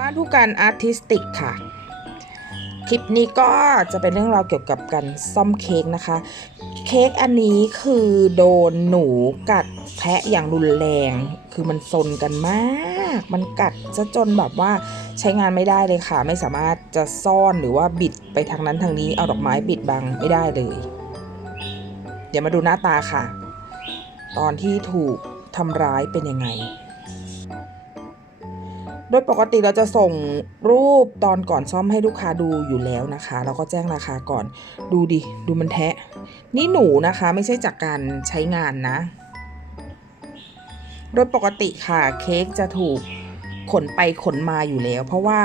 บ้านผู้การอาร์ติสติกค่ะ คลิปนี้ก็จะเป็นเรื่องราวเกี่ยวกับการซ่อมเค้กนะคะ เค้กอันนี้คือโดนหนูกัดแทะอย่างรุนแรง คือมันซนกันมาก มันกัดจะจนแบบว่าใช้งานไม่ได้เลยค่ะ ไม่สามารถจะซ่อนหรือว่าบิดไปทางนั้นทางนี้เอาดอกไม้บิดบังไม่ได้เลย เดี๋ยวมาดูหน้าตาค่ะ ตอนที่ถูกทำร้ายเป็นยังไง โดยปกติเราจะส่งรูปตอนก่อนซ่อมให้ลูกค้าดูอยู่แล้วนะคะ เราก็แจ้งราคาก่อนดูดิ ดูมันแทะ นี่หนูนะคะไม่ใช่จากการใช้งานนะ โดยปกติค่ะเค้กจะถูกขนไปขนมาอยู่แล้ว เพราะว่า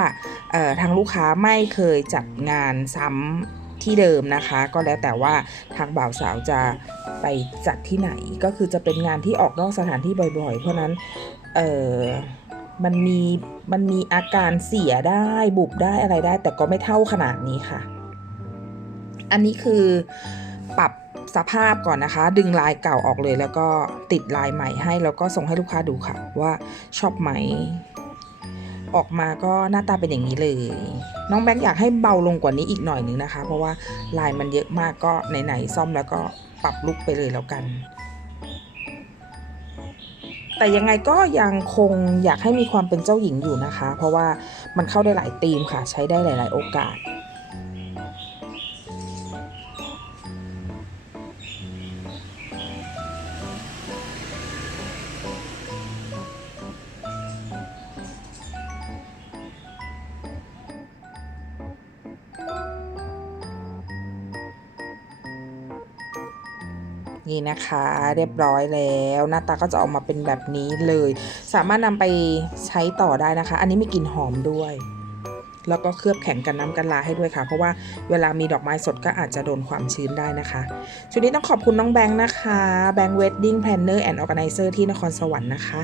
ทางลูกค้าไม่เคยจัดงานซ้ำที่เดิมนะคะ ก็แล้วแต่ว่าทางบ่าวสาวจะไปจัดที่ไหน ก็คือจะเป็นงานที่ออกนอกสถานที่บ่อยๆ เพราะนั้น มันมีมันมีอาการเสียได้บุบได้อะไรได้ แต่ก็ไม่เท่าขนาดนี้ค่ะ อันนี้คือปรับสภาพก่อนนะคะ ดึงลายเก่าออกเลย แล้วก็ติดลายใหม่ให้ แล้วก็ส่งให้ลูกค้าดูค่ะ ว่าชอบไหม ออกมาก็หน้าตาเป็นอย่างนี้เลย น้องแบงค์อยากให้เบาลงกว่านี้อีกหน่อยนึงนะคะ เพราะว่าลายมันเยอะมากก็ไหนๆซ่อมแล้วก็ปรับลุกไปเลยแล้วกัน แต่ยังไงก็ยังคงอยากให้มีความเป็นเจ้าหญิงอยู่นะคะ เพราะว่ามันเข้าได้หลายธีมค่ะ ใช้ได้หลาย ๆ โอกาส นี่นะคะ เรียบร้อยแล้ว หน้าตาก็จะออกมาเป็นแบบนี้เลย สามารถนำไปใช้ต่อได้นะคะ อันนี้มีกลิ่นหอมด้วย แล้วก็เคลือบแข็งกันน้ำกันลาให้ด้วยค่ะ เพราะว่าเวลามีดอกไม้สดก็อาจจะโดนความชื้นได้นะคะชุดนี้ต้องขอบคุณน้องแบงค์นะคะแบงค์เวดดิ้งแพลนเนอร์แอนด์ออแกไนเซอร์ที่นครสวรรค์นะคะ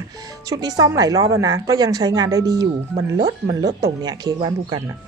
ชุดนี้ซ่อมหลายรอบแล้วนะ ก็ยังใช้งานได้ดีอยู่มันเลิศมันเลิศตรงเนี้ยเค้กบ้านภูกันอะ